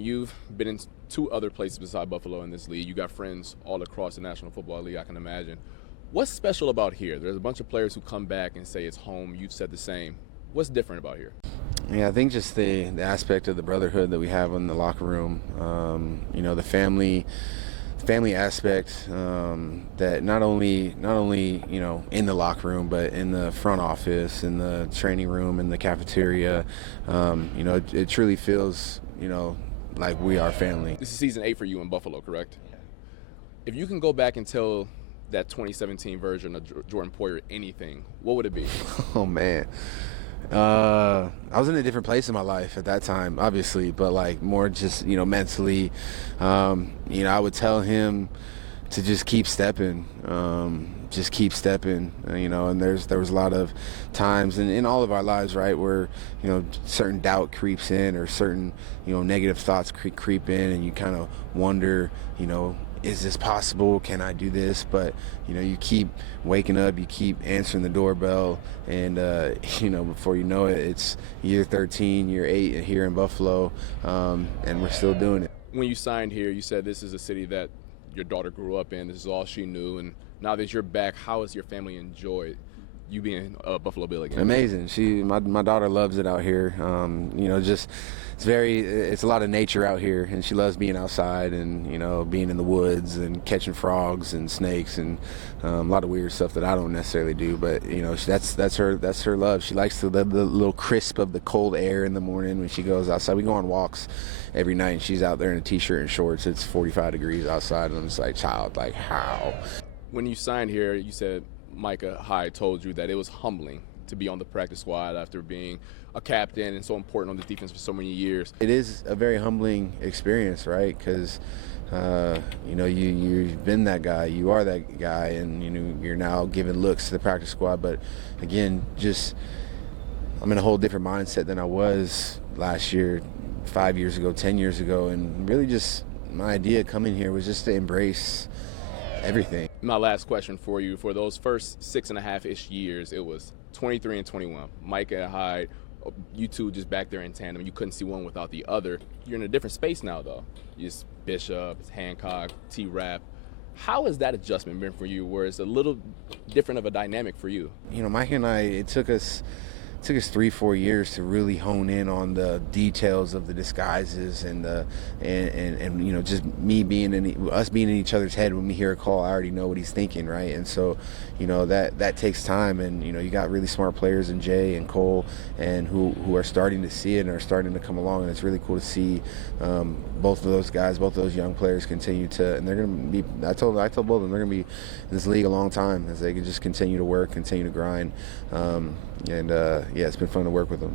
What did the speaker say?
You've been in two other places beside Buffalo in this league. You got friends all across the National Football League, I can imagine. What's special about here? There's a bunch of players who come back and say it's home. You've said the same. What's different about here? Yeah, I think just the aspect of the brotherhood that we have in the locker room, the family aspect, that not only in the locker room, but in the front office, in the training room, in the cafeteria. It truly feels like we are family. This is season 8 for you in Buffalo, correct? Yeah. If you can go back and tell that 2017 version of Jordan Poyer anything, what would it be? Oh man. I was in a different place in my life at that time, obviously, but like more just, mentally, I would tell him to just keep stepping, and there was a lot of times in all of our lives, right, where, certain doubt creeps in or certain, negative thoughts creep in, and you kind of wonder, is this possible? Can I do this? But, you keep waking up, you keep answering the doorbell, and, before you know it, it's year 13, year 8 here in Buffalo, and we're still doing it. When you signed here, you said this is a city that your daughter grew up in. This is all she knew. And now that you're back, how has your family enjoyed you being a Buffalo Bill again? Amazing. My daughter loves it out here. It's a lot of nature out here, and she loves being outside and being in the woods and catching frogs and snakes and a lot of weird stuff that I don't necessarily do. But that's her love. She likes the little crisp of the cold air in the morning when she goes outside. We go on walks every night, and she's out there in a t-shirt and shorts. It's 45 degrees outside, and I'm just like, child, like how? When you signed here, you said Micah Hyde told you that it was humbling to be on the practice squad after being a captain and so important on the defense for so many years. It is a very humbling experience, right? Because you've been that guy, you are that guy, and you're now giving looks to the practice squad. But again, I'm in a whole different mindset than I was last year, 5 years ago, 10 years ago, and really just my idea coming here was just to embrace everything. My last question for you: for those first 6.5-ish years, it was 23 and 21. Micah and Hyde, you two just back there in tandem. You couldn't see one without the other. You're in a different space now, though. It's Bishop, it's Hancock, T-Rap. How has that adjustment been for you, where it's a little different of a dynamic for you? Mike and I, it took us 3-4 years to really hone in on the details of the disguises and just us being in each other's head. When we hear a call, I already know what he's thinking, right? And so that takes time, and you got really smart players in Jay and Cole, and who are starting to see it and are starting to come along, and it's really cool to see both of those guys, both of those young players continue to, and they're going to be, I told both of them, they're going to be in this league a long time as they can just continue to work, continue to grind, yeah, it's been fun to work with them.